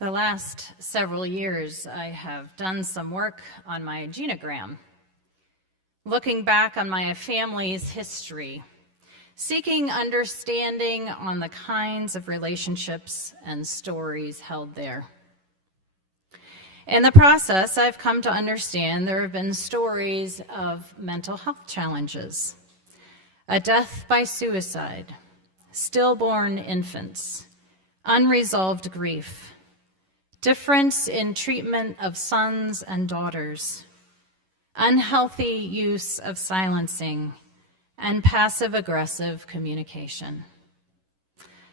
The last several years, I have done some work on my genogram, looking back on my family's history, seeking understanding on the kinds of relationships and stories held there. In the process, I've come to understand there have been stories of mental health challenges, a death by suicide, stillborn infants, unresolved grief, difference in treatment of sons and daughters, unhealthy use of silencing, and passive-aggressive communication.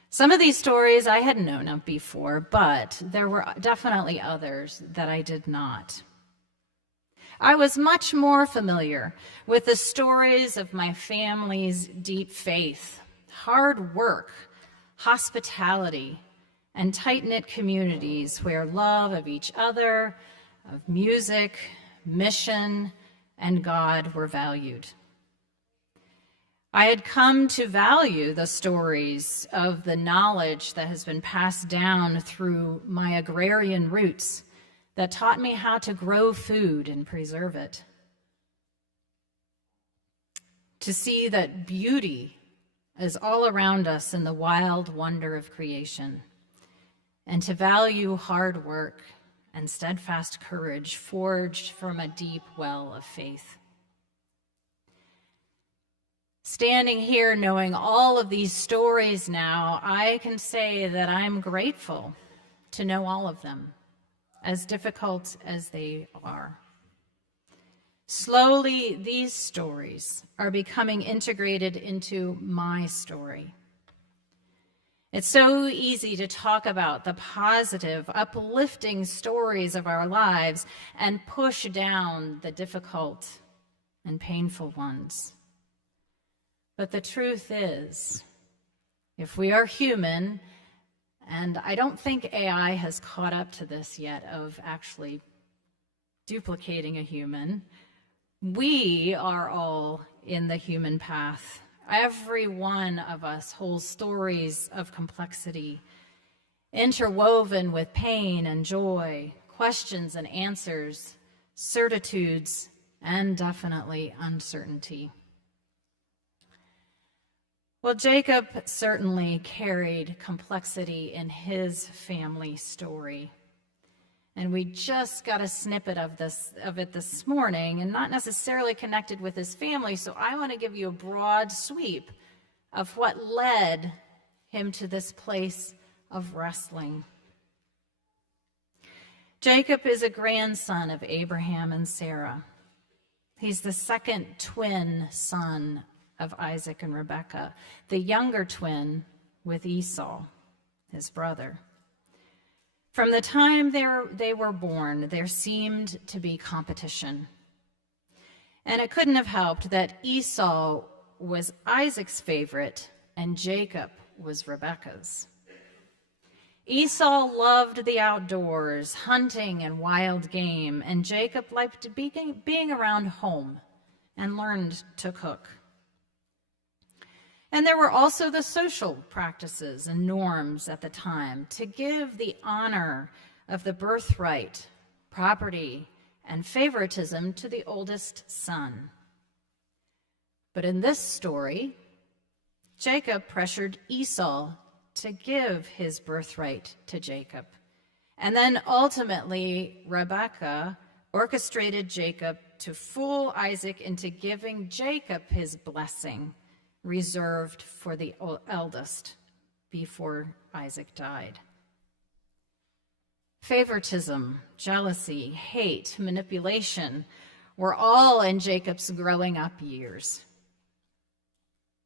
Some of these stories I had known of before, but there were definitely others that I did not. I was much more familiar with the stories of my family's deep faith, hard work, hospitality, and tight-knit communities where love of each other, of music, mission, and God were valued. I had come to value the stories of the knowledge that has been passed down through my agrarian roots that taught me how to grow food and preserve it. To see that beauty is all around us in the wild wonder of creation, and to value hard work and steadfast courage forged from a deep well of faith. Standing here knowing all of these stories now, I can say that I'm grateful to know all of them, as difficult as they are. Slowly, these stories are becoming integrated into my story. It's so easy to talk about the positive, uplifting stories of our lives and push down the difficult and painful ones. But the truth is, if we are human, and I don't think AI has caught up to this yet of actually duplicating a human, we are all in the human path. Every one of us holds stories of complexity, interwoven with pain and joy, questions and answers, certitudes, and definitely uncertainty. Well, Jacob certainly carried complexity in his family story. And we just got a snippet of it this morning, and not necessarily connected with his family, so I want to give you a broad sweep of what led him to this place of wrestling. Jacob is a grandson of Abraham and Sarah. He's the second twin son of Isaac and Rebekah, the younger twin with Esau, his brother. From the time they were born, there seemed to be competition. And it couldn't have helped that Esau was Isaac's favorite and Jacob was Rebekah's. Esau loved the outdoors, hunting and wild game, and Jacob liked being around home and learned to cook. And there were also the social practices and norms at the time to give the honor of the birthright, property, and favoritism to the oldest son. But in this story, Jacob pressured Esau to give his birthright to Jacob. And then ultimately, Rebekah orchestrated Jacob to fool Isaac into giving Jacob his blessing, reserved for the eldest before Isaac died. Favoritism, jealousy, hate, manipulation were all in Jacob's growing up years.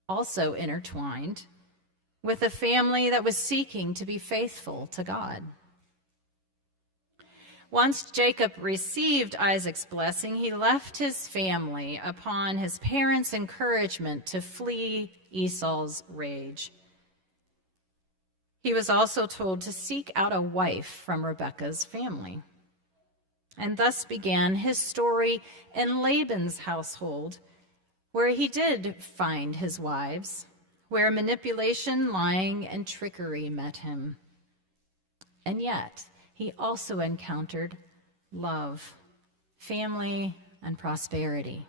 Also intertwined with a family that was seeking to be faithful to God. Once Jacob received Isaac's blessing, he left his family upon his parents' encouragement to flee Esau's rage. He was also told to seek out a wife from Rebekah's family. And thus began his story in Laban's household, where he did find his wives, where manipulation, lying, and trickery met him. And yet, he also encountered love, family, and prosperity.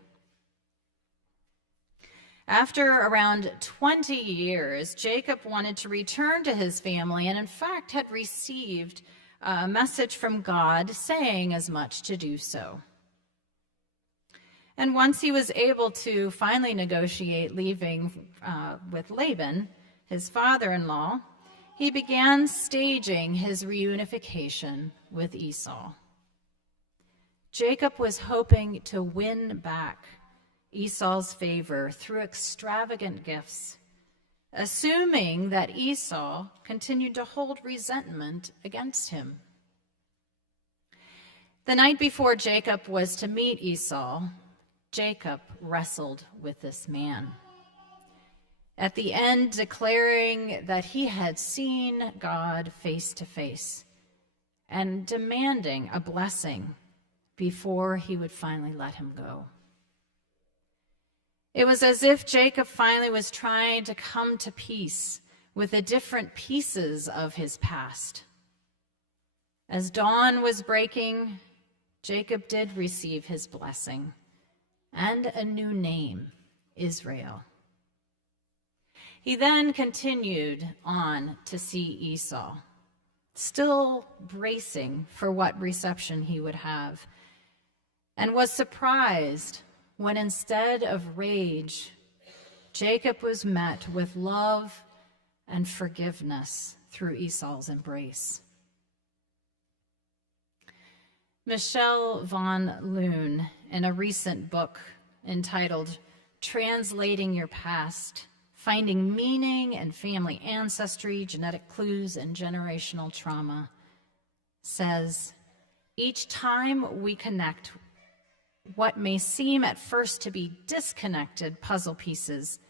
After around 20 years, Jacob wanted to return to his family and in fact had received a message from God saying as much to do so. And once he was able to finally negotiate leaving with Laban, his father-in-law, he began staging his reunification with Esau. Jacob was hoping to win back Esau's favor through extravagant gifts, assuming that Esau continued to hold resentment against him. The night before Jacob was to meet Esau, Jacob wrestled with this man, at the end declaring that he had seen God face to face and demanding a blessing before he would finally let him go. It was as if Jacob finally was trying to come to peace with the different pieces of his past. As dawn was breaking, Jacob did receive his blessing and a new name, Israel. He then continued on to see Esau, still bracing for what reception he would have, and was surprised when instead of rage, Jacob was met with love and forgiveness through Esau's embrace. Michelle von Loon, in a recent book entitled Translating Your Past, Finding Meaning in Family Ancestry, Genetic Clues, and Generational Trauma, says, each time we connect what may seem at first to be disconnected puzzle pieces,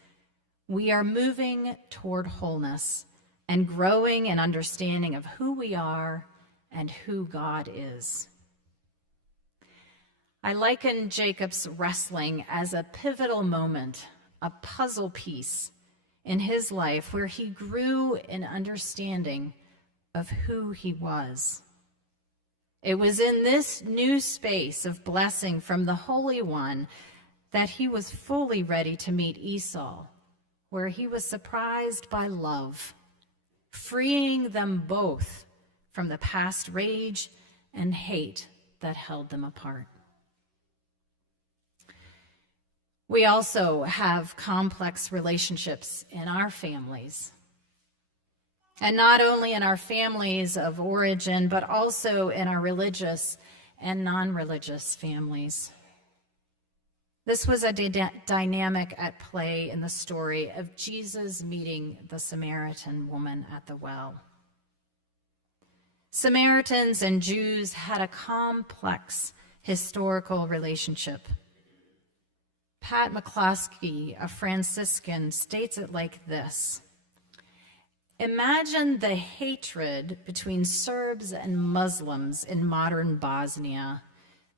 we are moving toward wholeness and growing in understanding of who we are and who God is. I liken Jacob's wrestling as a pivotal moment, a puzzle piece in his life where he grew in understanding of who he was. It was in this new space of blessing from the Holy One that he was fully ready to meet Esau, where he was surprised by love, freeing them both from the past rage and hate that held them apart. We also have complex relationships in our families. And not only in our families of origin, but also in our religious and non-religious families. This was a dynamic at play in the story of Jesus meeting the Samaritan woman at the well. Samaritans and Jews had a complex historical relationship. Pat McCloskey, a Franciscan, states it like this: imagine the hatred between Serbs and Muslims in modern Bosnia,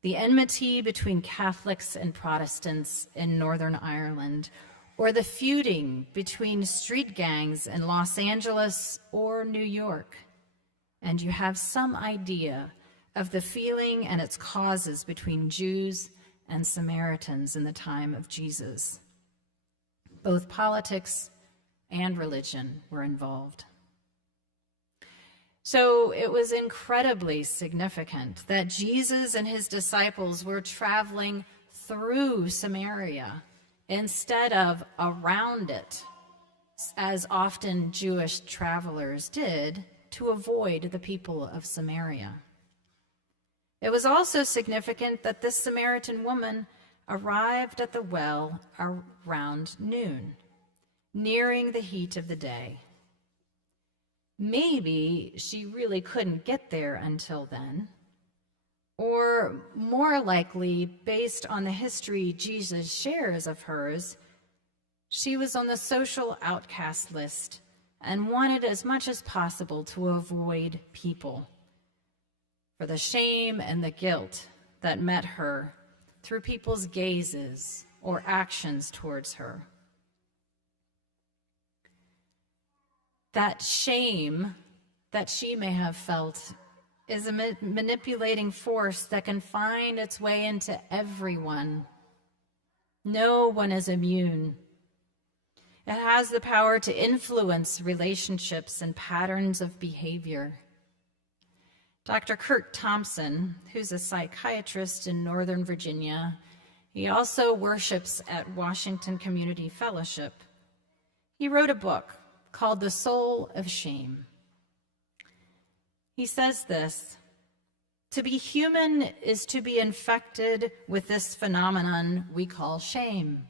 the enmity between Catholics and Protestants in Northern Ireland, or the feuding between street gangs in Los Angeles or New York, and you have some idea of the feeling and its causes between Jews and Samaritans in the time of Jesus. Both politics and religion were involved. So it was incredibly significant that Jesus and his disciples were traveling through Samaria instead of around it, as often Jewish travelers did to avoid the people of Samaria. It was also significant that this Samaritan woman arrived at the well around noon, nearing the heat of the day. Maybe she really couldn't get there until then, or more likely, based on the history Jesus shares of hers, she was on the social outcast list and wanted as much as possible to avoid people for the shame and the guilt that met her through people's gazes or actions towards her. That shame that she may have felt is a manipulating force that can find its way into everyone. No one is immune. It has the power to influence relationships and patterns of behavior. Dr. Kurt Thompson, who's a psychiatrist in Northern Virginia, he also worships at Washington Community Fellowship. He wrote a book called The Soul of Shame. He says this: to be human is to be infected with this phenomenon we call shame.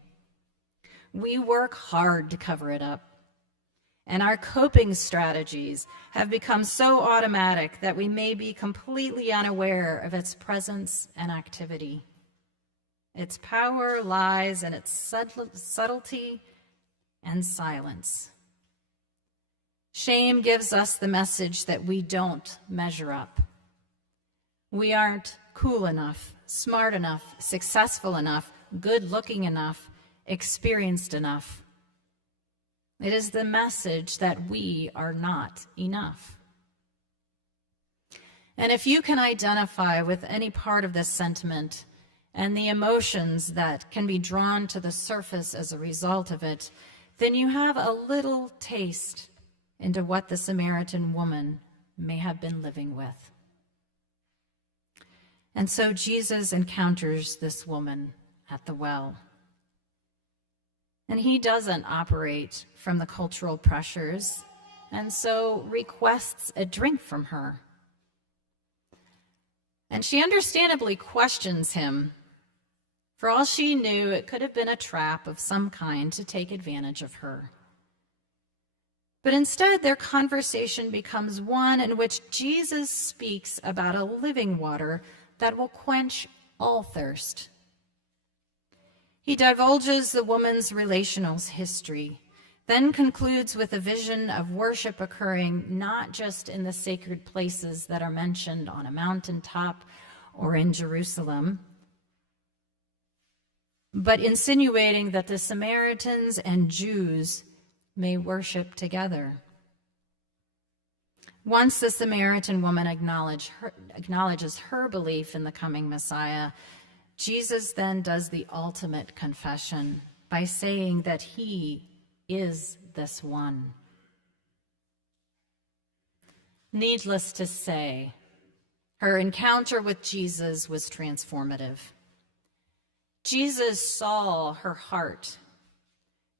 We work hard to cover it up, and our coping strategies have become so automatic that we may be completely unaware of its presence and activity. Its power lies in its subtlety and silence. Shame gives us the message that we don't measure up. We aren't cool enough, smart enough, successful enough, good-looking enough, experienced enough. It is the message that we are not enough. And if you can identify with any part of this sentiment and the emotions that can be drawn to the surface as a result of it, then you have a little taste into what the Samaritan woman may have been living with. And so Jesus encounters this woman at the well. And he doesn't operate from the cultural pressures, and so requests a drink from her. And she understandably questions him. For all she knew, it could have been a trap of some kind to take advantage of her. But instead, their conversation becomes one in which Jesus speaks about a living water that will quench all thirst. He divulges the woman's relational history, then concludes with a vision of worship occurring not just in the sacred places that are mentioned on a mountaintop or in Jerusalem, but insinuating that the Samaritans and Jews may worship together. Once the Samaritan woman acknowledges her belief in the coming Messiah, Jesus then does the ultimate confession by saying that he is this one. Needless to say, her encounter with Jesus was transformative. Jesus saw her heart,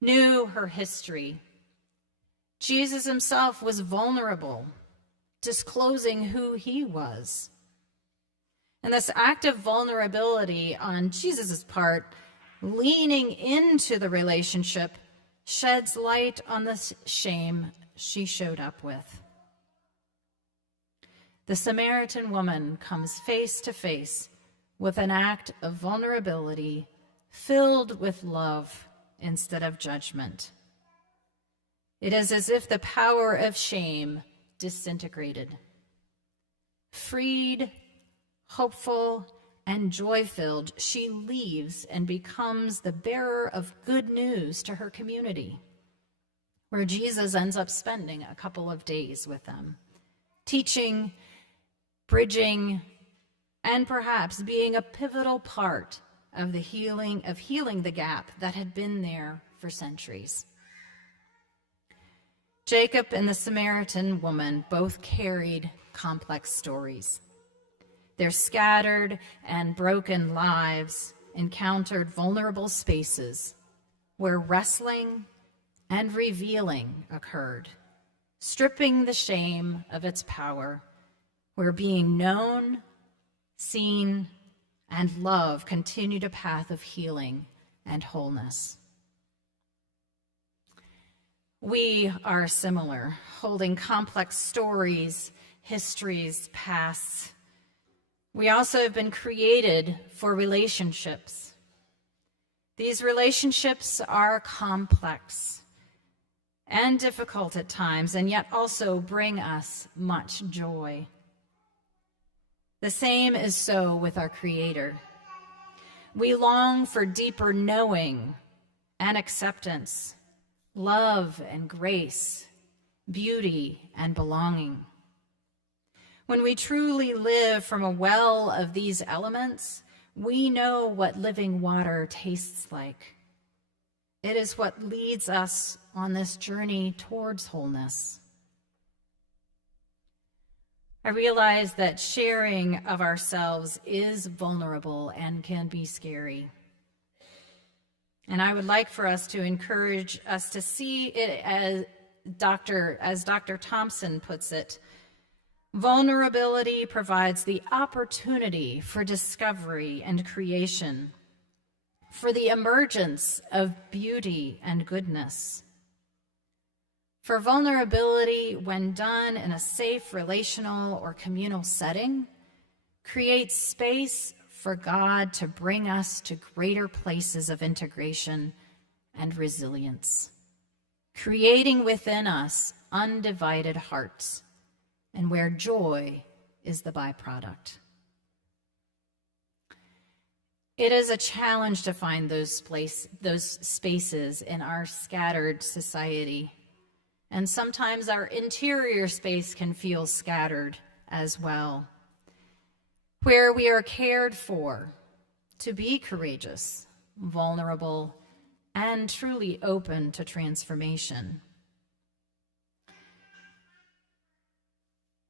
knew her history. Jesus himself was vulnerable, disclosing who he was. And this act of vulnerability on Jesus' part, leaning into the relationship, sheds light on the shame she showed up with. The Samaritan woman comes face to face with an act of vulnerability filled with love instead of judgment. It is as if the power of shame disintegrated. Freed, hopeful, and joy-filled, she leaves and becomes the bearer of good news to her community, where Jesus ends up spending a couple of days with them, teaching, bridging, and perhaps being a pivotal part of healing the gap that had been there for centuries. Jacob and the Samaritan woman both carried complex stories. Their scattered and broken lives encountered vulnerable spaces where wrestling and revealing occurred, stripping the shame of its power, where being known, seen, and love continued a path of healing and wholeness. We are similar, holding complex stories, histories, pasts. We also have been created for relationships. These relationships are complex and difficult at times, and yet also bring us much joy. The same is so with our Creator. We long for deeper knowing and acceptance, love and grace, beauty and belonging. When we truly live from a well of these elements, we know what living water tastes like. It is what leads us on this journey towards wholeness. I realize that sharing of ourselves is vulnerable and can be scary. And I would like for us to encourage us to see it as Dr. Thompson puts it, vulnerability provides the opportunity for discovery and creation, for the emergence of beauty and goodness. For vulnerability, when done in a safe relational or communal setting, creates space for God to bring us to greater places of integration and resilience, creating within us undivided hearts, and where joy is the byproduct. It is a challenge to find those spaces in our scattered society. And sometimes our interior space can feel scattered as well, where we are cared for to be courageous, vulnerable, and truly open to transformation.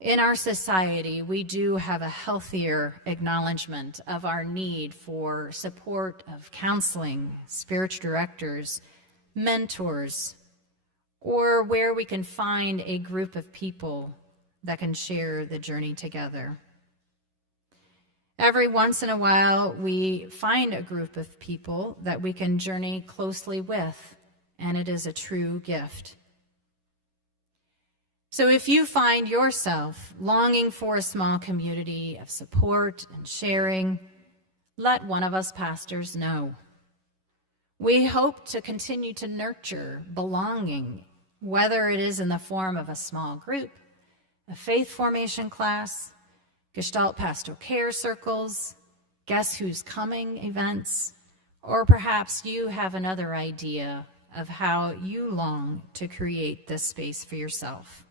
In our society, we do have a healthier acknowledgement of our need for support of counseling, spiritual directors, mentors, or where we can find a group of people that can share the journey together. Every once in a while, we find a group of people that we can journey closely with, and it is a true gift. So if you find yourself longing for a small community of support and sharing, let one of us pastors know. We hope to continue to nurture belonging, whether it is in the form of a small group, a faith formation class, Gestalt pastoral care circles, Guess Who's Coming events, or perhaps you have another idea of how you long to create this space for yourself.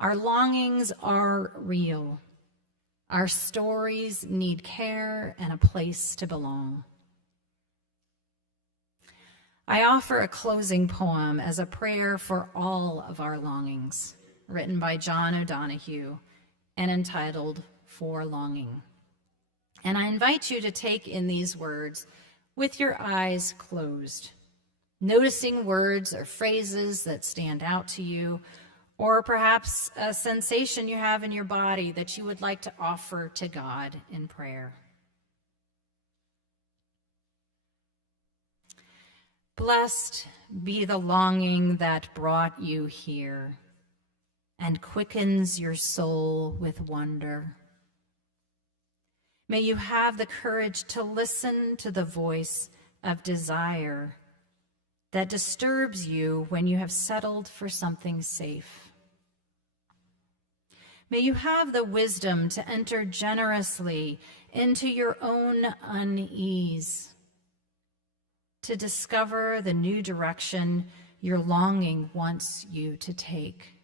Our longings are real. Our stories need care and a place to belong. I offer a closing poem as a prayer for all of our longings, written by John O'Donohue and entitled For Longing. And I invite you to take in these words with your eyes closed, noticing words or phrases that stand out to you, or perhaps a sensation you have in your body that you would like to offer to God in prayer. Blessed be the longing that brought you here and quickens your soul with wonder. May you have the courage to listen to the voice of desire that disturbs you when you have settled for something safe. May you have the wisdom to enter generously into your own unease, to discover the new direction your longing wants you to take.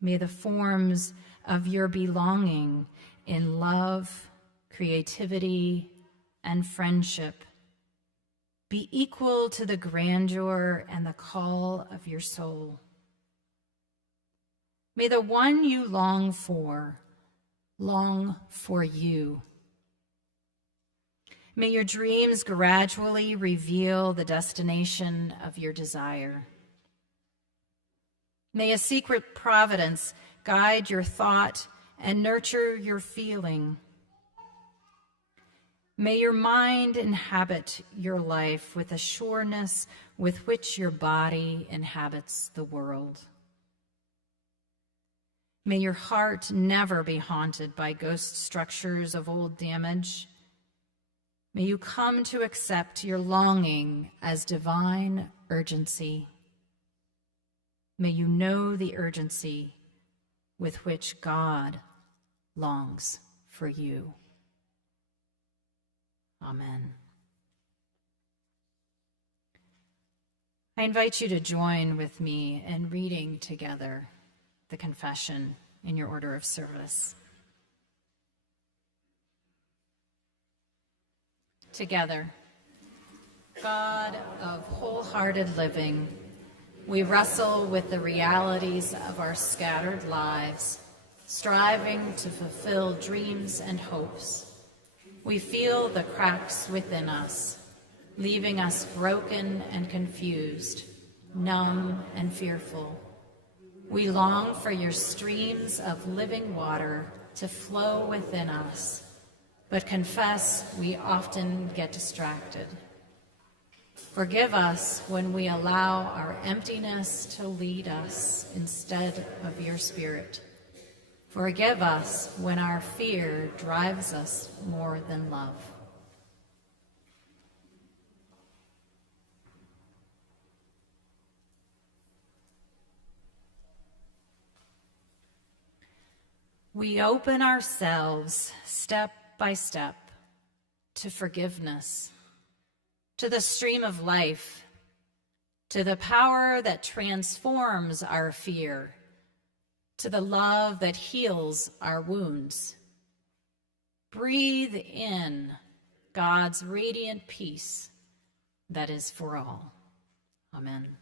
May the forms of your belonging in love, creativity, and friendship be equal to the grandeur and the call of your soul. May the one you long for you. May your dreams gradually reveal the destination of your desire. May a secret providence guide your thought and nurture your feeling. May your mind inhabit your life with a sureness with which your body inhabits the world. May your heart never be haunted by ghost structures of old damage. May you come to accept your longing as divine urgency. May you know the urgency with which God longs for you. Amen. I invite you to join with me in reading together the confession in your order of service. Together, God of wholehearted living, we wrestle with the realities of our scattered lives, striving to fulfill dreams and hopes. We feel the cracks within us, leaving us broken and confused, numb and fearful. We long for your streams of living water to flow within us, but confess we often get distracted. Forgive us when we allow our emptiness to lead us instead of your Spirit. Forgive us when our fear drives us more than love. We open ourselves step by step to forgiveness, to the stream of life, to the power that transforms our fear, to the love that heals our wounds. Breathe in God's radiant peace that is for all. Amen.